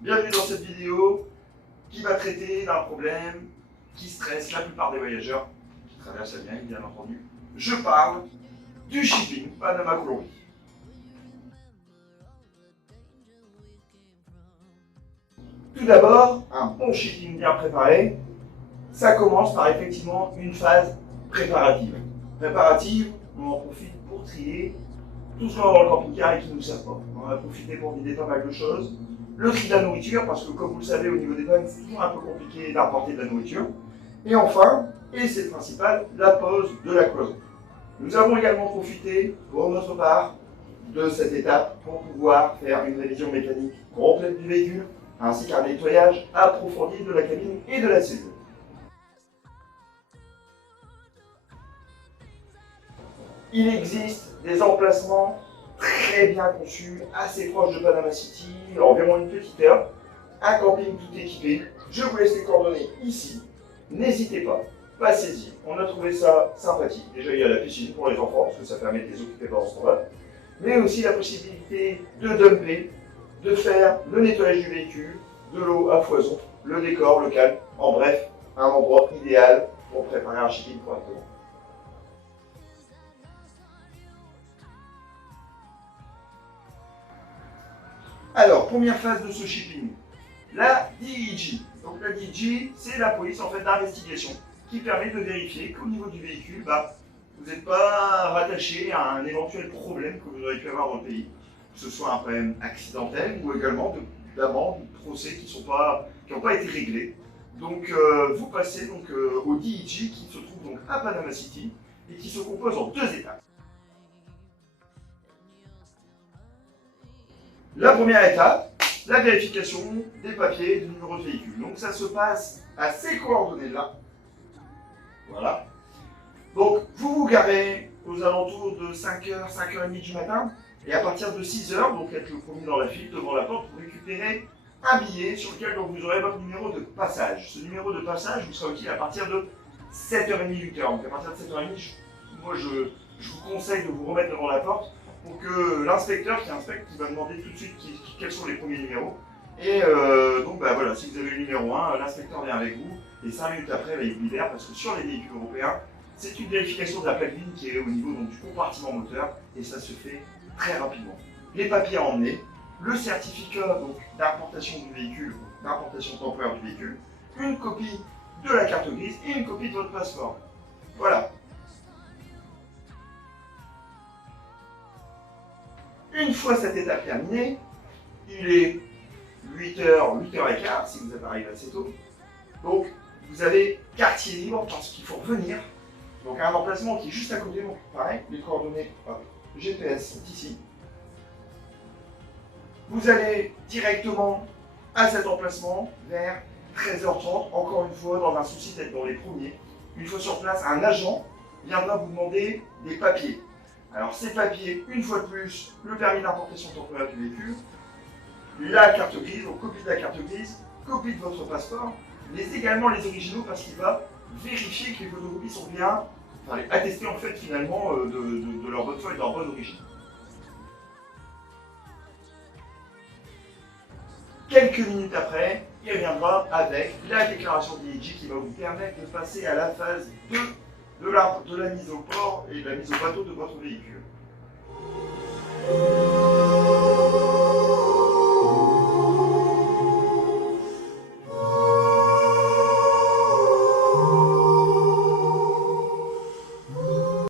Bienvenue dans cette vidéo qui va traiter d'un problème qui stresse la plupart des voyageurs qui traversent la mer, bien entendu. Je parle du shipping Panama-Colombie. Tout d'abord, un bon shipping bien préparé, ça commence par effectivement une phase préparative. Préparative, on en profite pour trier tout ce qu'on a dans le camping-car et qui ne nous sert pas. On en a profité pour vider pas mal de choses. Le tri de la nourriture, parce que comme vous le savez, au niveau des douanes, c'est toujours un peu compliqué d'importer de la nourriture. Et enfin, et c'est le principal, la pose de la cloison. Nous avons également profité, pour notre part, de cette étape pour pouvoir faire une révision mécanique complète du véhicule, ainsi qu'un nettoyage approfondi de la cabine et de la cellule. Il existe des emplacements très bien conçus, assez proches de Panama City, environ une petite heure, un camping tout équipé. Je vous laisse les coordonnées ici. N'hésitez pas, passez-y. On a trouvé ça sympathique. Déjà, il y a la piscine pour les enfants, parce que ça permet de les occuper pendant ce temps-là. Mais aussi la possibilité de dumper, de faire le nettoyage du véhicule, de l'eau à foison, le décor, le calme. En bref, un endroit idéal pour préparer un shipping correctement. Alors, première phase de ce shipping, la DEG. Donc la DEG, c'est la police en fait d'investigation qui permet de vérifier qu'au niveau du véhicule, vous n'êtes pas rattaché à un éventuel problème que vous auriez pu avoir dans le pays, que ce soit un problème accidentel ou également d'amendes, de procès qui n'ont pas été réglés. Donc vous passez donc, au DEG qui se trouve donc à Panama City et qui se compose en deux étapes. La première étape, la vérification des papiers et du numéro de véhicule. Donc ça se passe à ces coordonnées-là. Voilà. Donc vous vous garez aux alentours de 5h, 5h30 du matin. Et à partir de 6h, donc être le premier dans la file devant la porte, vous récupérez un billet sur lequel donc, vous aurez votre numéro de passage. Ce numéro de passage vous sera utile à partir de 7h30, 8h. Donc à partir de 7h30, moi je vous conseille de vous remettre devant la porte pour que l'inspecteur qui inspecte, qui va demander tout de suite quels sont les premiers numéros. Et donc voilà, si vous avez le numéro 1, l'inspecteur vient avec vous et 5 minutes après, il vous libère parce que sur les véhicules européens, c'est une vérification de la plaque ligne qui est au niveau donc, du compartiment moteur et ça se fait très rapidement. Les papiers à emmener, le certificat d'importation du véhicule, d'importation temporaire du véhicule, une copie de la carte grise et une copie de votre passeport. Voilà. Une fois cette étape terminée, il est 8h, 8h15 si vous êtes arrivé assez tôt. Donc vous avez quartier libre parce qu'il faut revenir. Donc un emplacement qui est juste à côté, donc pareil, les coordonnées GPS sont ici. Vous allez directement à cet emplacement vers 13h30, encore une fois dans un souci d'être dans les premiers. Une fois sur place, un agent viendra vous demander des papiers. Alors ces papiers, une fois de plus, le permis d'importation temporaire du véhicule, la carte grise, donc copie de la carte grise, copie de votre passeport, mais également les originaux parce qu'il va vérifier que les photocopies sont bien, attester en fait finalement de leur bonne foi et de leur bonne origine. Quelques minutes après, il reviendra avec la déclaration d'IEG qui va vous permettre de passer à la phase 2 de la mise au port et de la mise au bateau de votre véhicule.